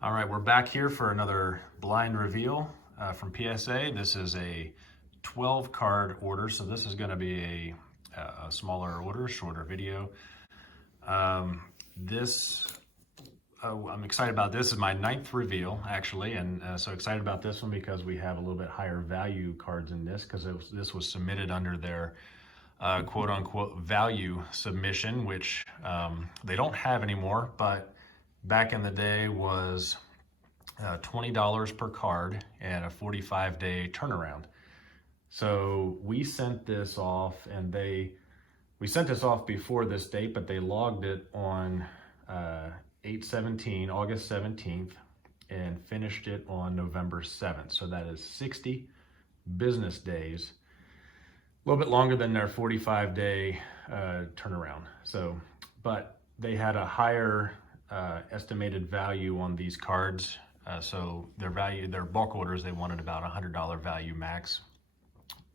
All right, we're back here for another blind reveal from PSA. This is a 12 card order, so this is going to be a smaller order, shorter video. I'm excited about this. This is my 9th reveal, actually, and so excited about this one because we have a little bit higher value cards in this because this was submitted under their quote-unquote value submission, which they don't have anymore, but back in the day was $20 per card and a 45-day turnaround. So we sent this off, and we sent this off before this date, but they logged it on August 17th, and finished it on November 7th. So that is 60 business days, a little bit longer than their 45-day turnaround. So, but they had a higher estimated value on these cards. So their bulk orders, they wanted about $100 value max.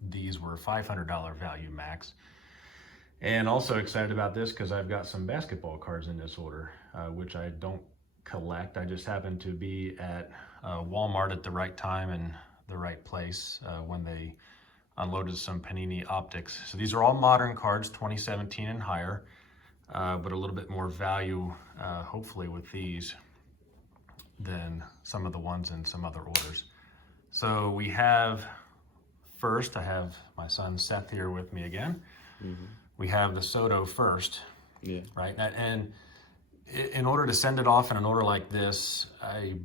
These were $500 value max. And also excited about this because I've got some basketball cards in this order, which I don't collect. I just happened to be at Walmart at the right time and the right place when they unloaded some Panini Optics. So these are all modern cards, 2017 and higher, but a little bit more value, hopefully, with these than some of the ones in some other orders. So we have, first, I have my son Seth here with me again. Mm-hmm. We have the Soto first, right? And in order to send it off in an order like this, I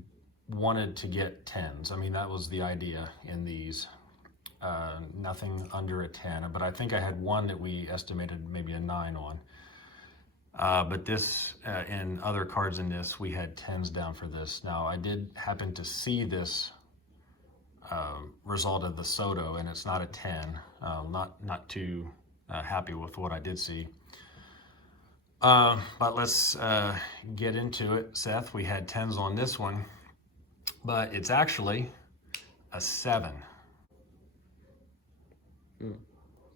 wanted to get 10s. I mean, that was the idea in these. Nothing under a 10, but I think I had one that we estimated maybe a 9 on. But this, in other cards in this, we had 10s down for this. Now, I did happen to see this result of the Soto, and it's not a 10. Not too happy with what I did see. But let's get into it. Seth, we had 10s on this one, but it's actually a 7.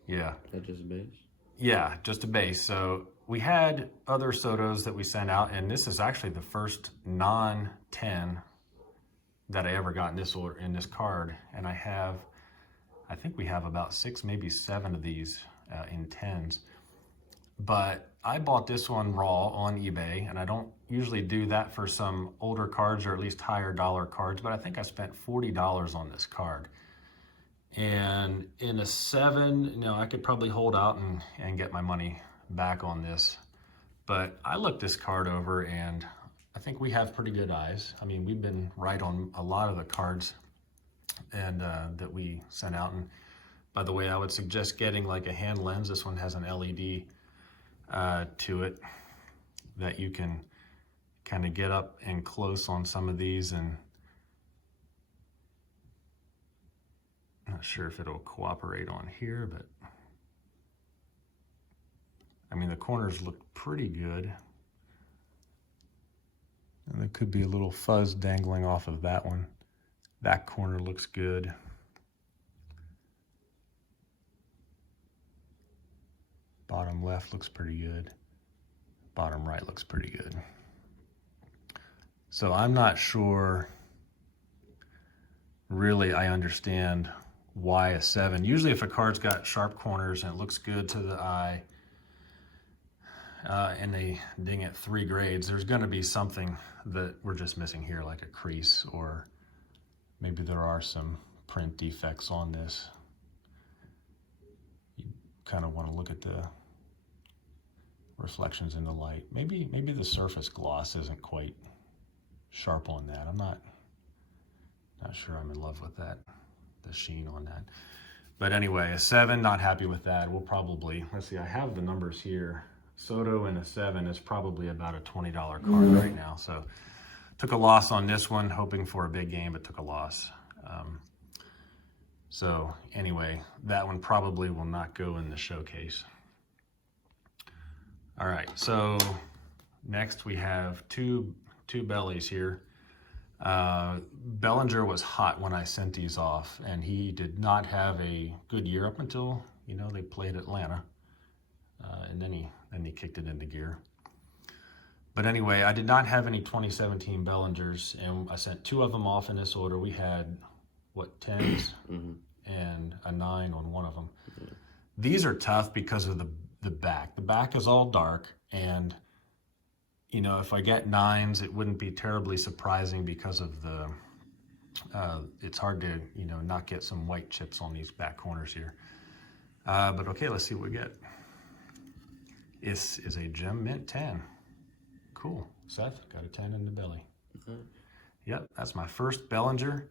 Yeah. That just a base? Yeah, just a base. So we had other Sotos that we sent out, and this is actually the first non-10 that I ever got in this order, in this card. And I think we have about 6, maybe 7 of these in 10s. But I bought this one raw on eBay, and I don't usually do that for some older cards or at least higher dollar cards, but I think I spent $40 on this card. And in a 7, I could probably hold out and get my money back on this. But I looked this card over, and I think we have pretty good eyes. I mean, we've been right on a lot of the cards and that we sent out. And by the way, I would suggest getting like a hand lens. This one has an LED to it that you can kind of get up and close on some of these, and not sure if it'll cooperate on here, but I mean, the corners look pretty good. And there could be a little fuzz dangling off of that one. That corner looks good. Bottom left looks pretty good. Bottom right looks pretty good. So I'm not sure really I understand why a 7. Usually if a card's got sharp corners and it looks good to the eye, and they ding it 3 grades, there's going to be something that we're just missing here, like a crease, or maybe there are some print defects on this. You kind of want to look at the reflections in the light. Maybe the surface gloss isn't quite sharp on that. I'm not sure I'm in love with that, the sheen on that. But anyway, a 7, not happy with that. We'll probably, let's see, I have the numbers here. Soto and a 7 is probably about a $20 card right now. So took a loss on this one, hoping for a big game, but took a loss. So anyway, that one probably will not go in the showcase. All right, so next we have two bellies here. Bellinger was hot when I sent these off, and he did not have a good year up until, they played Atlanta. And then he kicked it into gear. But anyway, I did not have any 2017 Bellingers, and I sent 2 of them off in this order. We had, what, 10s and a 9 on one of them. These are tough because of the back. The back is all dark, and you know, if I get 9s, it wouldn't be terribly surprising because of the, it's hard to, you know, not get some white chips on these back corners here. But okay, let's see what we get. This is a Gem Mint 10. Cool. Seth, got a 10 in the belly. Yep, that's my first Bellinger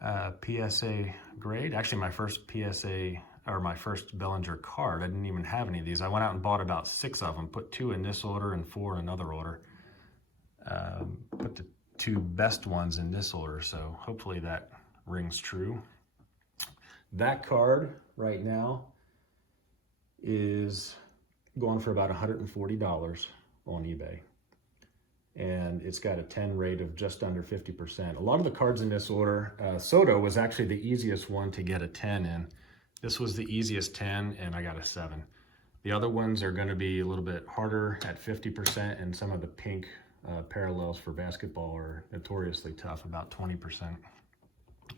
PSA grade. Actually, my first PSA, or my first Bellinger card. I didn't even have any of these. I went out and bought about 6 of them, put 2 in this order and 4 in another order. Put the 2 best ones in this order, so hopefully that rings true. That card right now is going for about $140 on eBay. And it's got a 10 rate of just under 50%. A lot of the cards in this order, Soto was actually the easiest one to get a 10 in. This was the easiest 10, and I got a 7. The other ones are going to be a little bit harder at 50%, and some of the pink parallels for basketball are notoriously tough, about 20%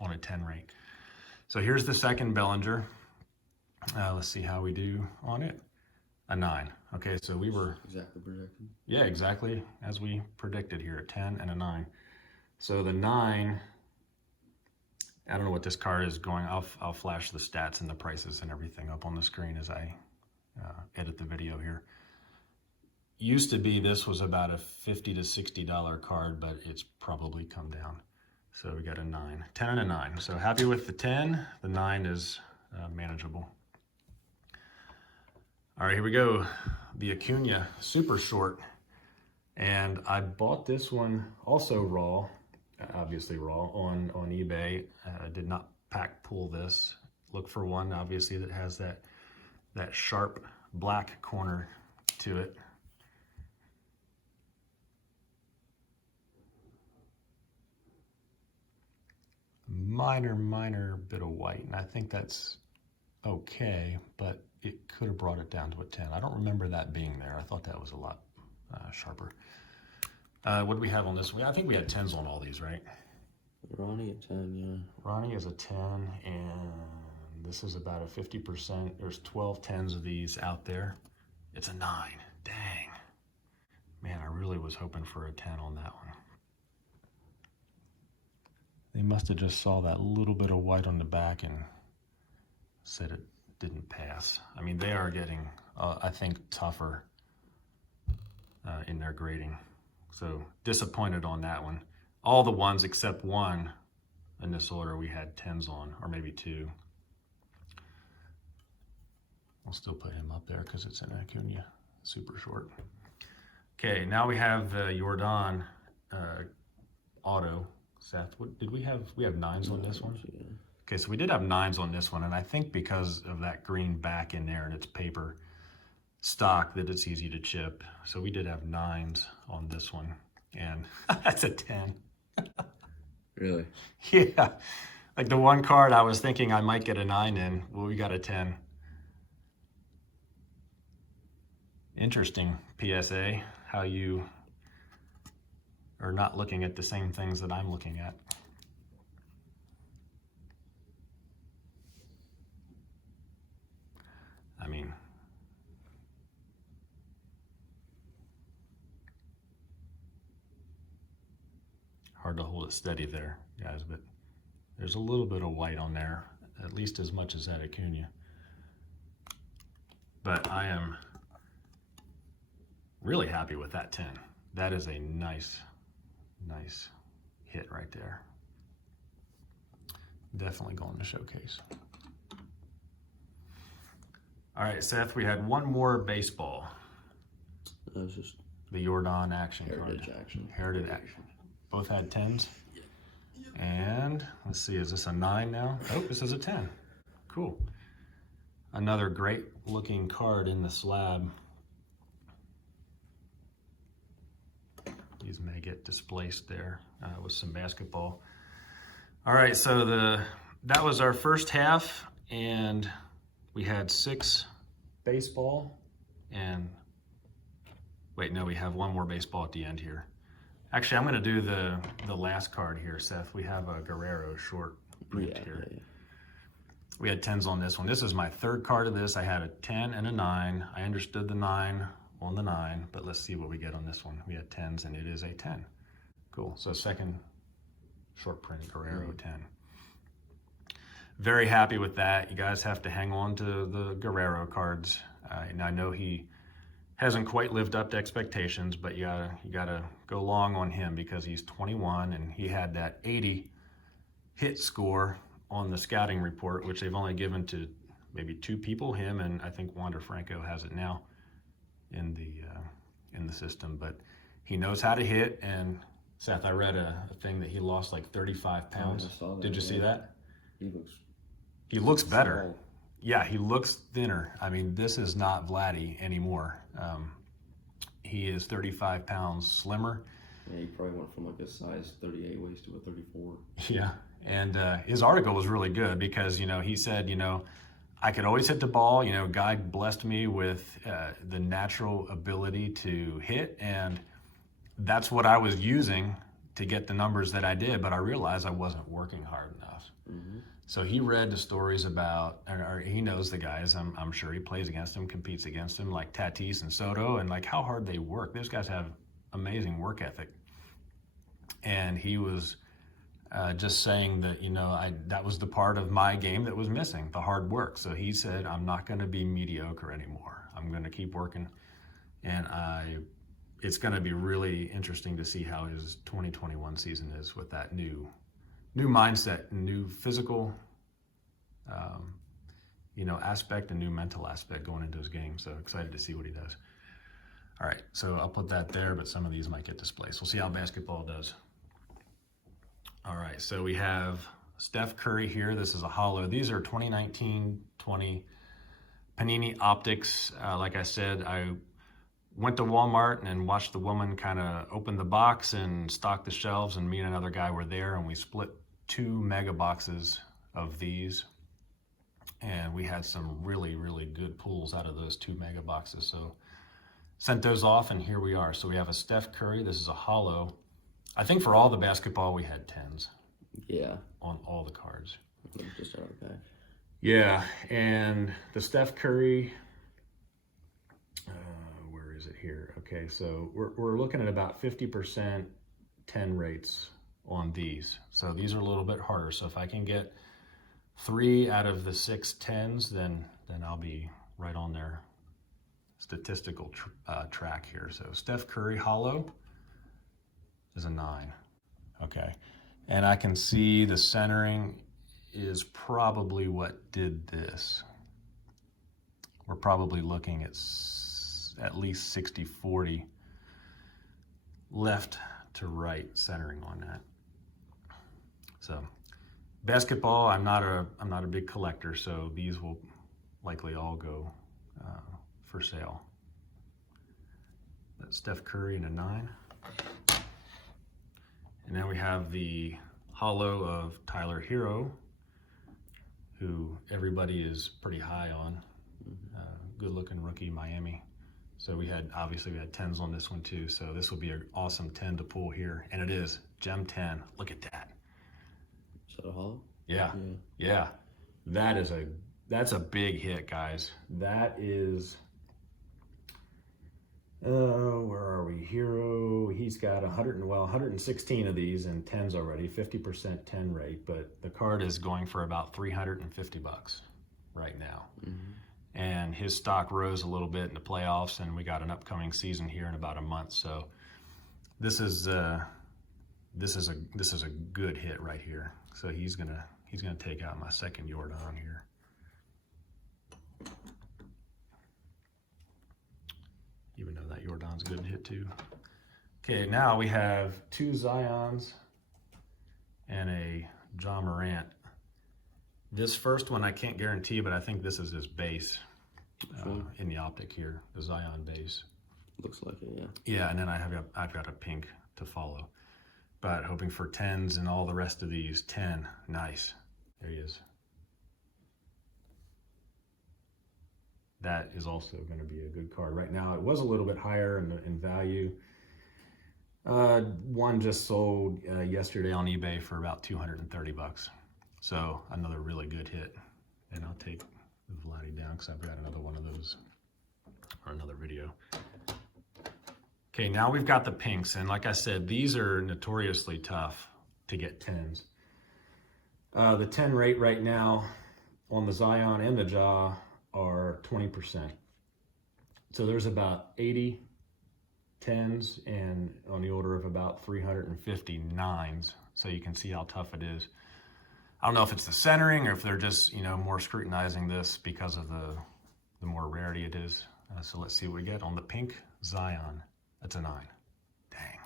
on a 10 rate. So here's the second Bellinger. Let's see how we do on it. A 9. Okay, so we were exactly predicted. Yeah, exactly as we predicted here, a 10 and a 9. So the 9, I don't know what this card is going. I'll flash the stats and the prices and everything up on the screen as I edit the video here. Used to be this was about a $50 to $60 card, but it's probably come down. So we got a 9, 10 and a 9. So happy with the 10. The 9 is manageable. All right, here we go. The Acuna Super Short. And I bought this one also raw, obviously raw, on eBay. Did not pack pull this. Look for one, obviously, that has that sharp black corner to it. Minor bit of white, and I think that's okay, but it could have brought it down to a 10. I don't remember that being there. I thought that was a lot sharper. What do we have on this? I think we had 10s on all these, right? Ronnie at 10, yeah. Ronnie is a 10, and this is about a 50%. There's 12 10s of these out there. It's a 9. Dang. Man, I really was hoping for a 10 on that one. They must have just saw that little bit of white on the back and said it didn't pass. I mean, they are getting, I think, tougher in their grading. So disappointed on that one. All the ones except one in this order we had 10s on, or maybe 2. I'll still put him up there because it's an Acuna Super Short. Okay, now we have the Yordan Auto. Seth, what did we have? We have 9s on this one? Yeah. Okay, so we did have 9s on this one, and I think because of that green back in there and it's paper stock that it's easy to chip. So we did have 9s on this one, and that's a 10. Really? Yeah, like the one card I was thinking I might get a 9 in, well, we got a 10. Interesting, PSA, how you are not looking at the same things that I'm looking at. I mean, hard to hold it steady there, guys, but there's a little bit of white on there, at least as much as that Acuna. But I am really happy with that 10. That is a nice hit right there. Definitely going to showcase. All right, Seth, we had one more baseball. That was just the Yordan action Heritage card. Action. Heritage Action. Both had 10s. And let's see, is this a 9 now? Oh, this is a 10. Cool. Another great looking card in the slab. These may get displaced there with some basketball. All right, so that was our first half, and we had 6 baseball and Wait, no, we have one more baseball at the end here. Actually, I'm going to do the last card here, Seth. We have a Guerrero short print here. Yeah. We had 10s on this one. This is my third card of this. I had a 10 and a 9. I understood the 9 on the 9, but let's see what we get on this one. We had 10s, and it is a 10. Cool. So second short print Guerrero 10. Very happy with that. You guys have to hang on to the Guerrero cards. And I know he hasn't quite lived up to expectations, but you gotta go long on him because he's 21 and he had that 80 hit score on the scouting report, which they've only given to maybe 2 people, him and I think Wander Franco has it now in the system. But he knows how to hit. And Seth, I read a thing that he lost like 35 pounds. I saw that. Did you see that? He looks better. small. Yeah, he looks thinner. I mean, this is not Vladdy anymore. He is 35 pounds slimmer. Yeah, he probably went from like a size 38 waist to a 34. Yeah, and his article was really good because, he said, I could always hit the ball. God blessed me with the natural ability to hit, and that's what I was using to get the numbers that I did, but I realized I wasn't working hard enough. Mm-hmm. So he read the stories about, or he knows the guys, I'm sure he plays against them, competes against them, like Tatis and Soto, and like how hard they work. Those guys have amazing work ethic. And he was just saying that, that was the part of my game that was missing, the hard work. So he said, I'm not going to be mediocre anymore. I'm going to keep working. And it's going to be really interesting to see how his 2021 season is with that new mindset, new physical, aspect and new mental aspect going into his game. So excited to see what he does. All right, so I'll put that there, but some of these might get displaced. We'll see how basketball does. All right, so we have Steph Curry here. This is a holo. These are 2019-20 Panini Optics. Like I said, I went to Walmart and watched the woman kind of open the box and stock the shelves, and me and another guy were there, and we split 2 mega boxes of these, and we had some really, really good pulls out of those 2 mega boxes. So sent those off, and here we are. So we have a Steph Curry. This is a holo. I think for all the basketball, we had 10s. Yeah. On all the cards. Just out of the pack. Yeah, and the Steph Curry, where is it here? Okay, so we're looking at about 50% 10 rates on these. So these are a little bit harder. So if I can get 3 out of the 6 10s, then I'll be right on their statistical track here. So Steph Curry holo is a 9. Okay, and I can see the centering is probably what did this. We're probably looking at least 60-40 left to right centering on that. So basketball, I'm not a big collector, so these will likely all go for sale. That's Steph Curry in a 9. And then we have the holo of Tyler Herro, who everybody is pretty high on. Good-looking rookie, Miami. So we had 10s on this one too. So this will be an awesome 10 to pull here, and it is Gem 10. Look at that. Is that a holo? Yeah. That's a big hit, guys. That is. Where are we? Hero, he's got 116 of these and 10s already, 50% 10 rate, but the card is going for about $350 right now. Mm-hmm. And his stock rose a little bit in the playoffs, and we got an upcoming season here in about a month. So this is a good hit right here. So he's gonna take out my second Yordan here. Even though that Yordan's a good hit too. Okay, now we have 2 Zions and a John Morrant. This first one I can't guarantee, but I think this is his base in the optic here, the Zion base. Looks like it, yeah. Yeah, and then I've got a pink to follow. But hoping for 10s and all the rest of these. 10, nice. There he is. that is also going to be a good card. Right now, it was a little bit higher in value. One just sold yesterday on eBay for about 230 bucks. So another really good hit. And I'll take Vladdy down because I've got another one of those, or another video. Okay, now we've got the pinks, and like I said, these are notoriously tough to get 10s. The 10 rate right now on the Zion and the Jaw are 20%. So there's about 80 10s and on the order of about 350 9s. So you can see how tough it is. I don't know if it's the centering or if they're just, you know, more scrutinizing this because of the more rarity it is. So let's see what we get on the pink Zion. That's a 9. Dang.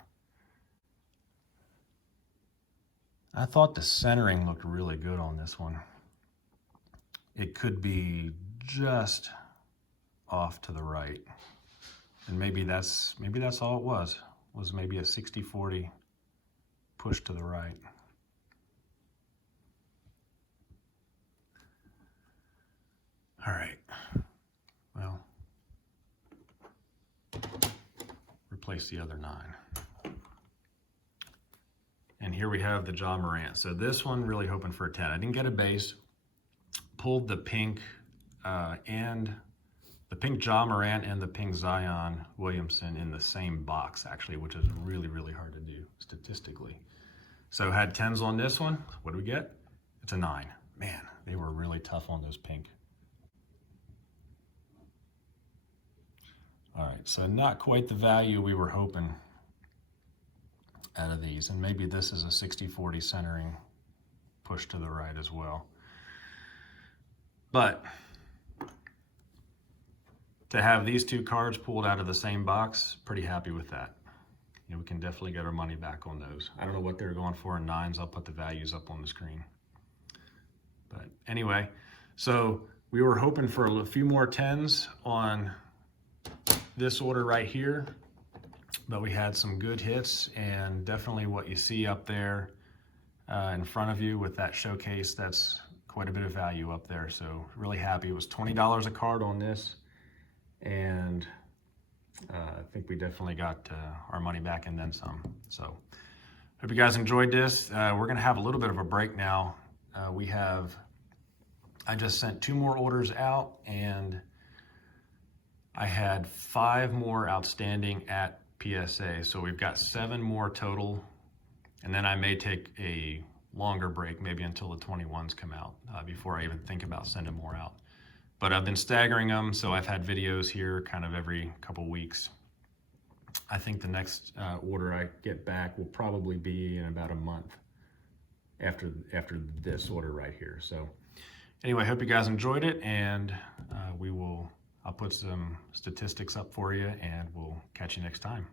I thought the centering looked really good on this one. It could be just off to the right. And maybe that's all it was maybe a 60-40 push to the right. All right, well, replace the other 9. And here we have the John Morrant. So this one, really hoping for a 10. I didn't get a base, pulled the pink and the pink John Morrant and the pink Zion Williamson in the same box, actually, which is really, really hard to do statistically. So had 10s on this one. What do we get? It's a 9. Man, they were really tough on those pink. All right, so not quite the value we were hoping out of these. And maybe this is a 60-40 centering push to the right as well. But to have these two cards pulled out of the same box, pretty happy with that. You know, we can definitely get our money back on those. I don't know what they're going for in 9s. I'll put the values up on the screen. But anyway, so we were hoping for a few more 10s on this order right here, but we had some good hits, and definitely what you see up there in front of you with that showcase, that's quite a bit of value up there. So really happy. It was $20 a card on this, and I think we definitely got our money back and then some. So hope you guys enjoyed this. We're gonna have a little bit of a break now. I just sent 2 more orders out, and I had 5 more outstanding at PSA. So we've got 7 more total. And then I may take a longer break, maybe until the 21s come out, before I even think about sending more out. But I've been staggering them, so I've had videos here kind of every couple weeks. I think the next order I get back will probably be in about a month after this order right here. So anyway, I hope you guys enjoyed it, and I'll put some statistics up for you, and we'll catch you next time.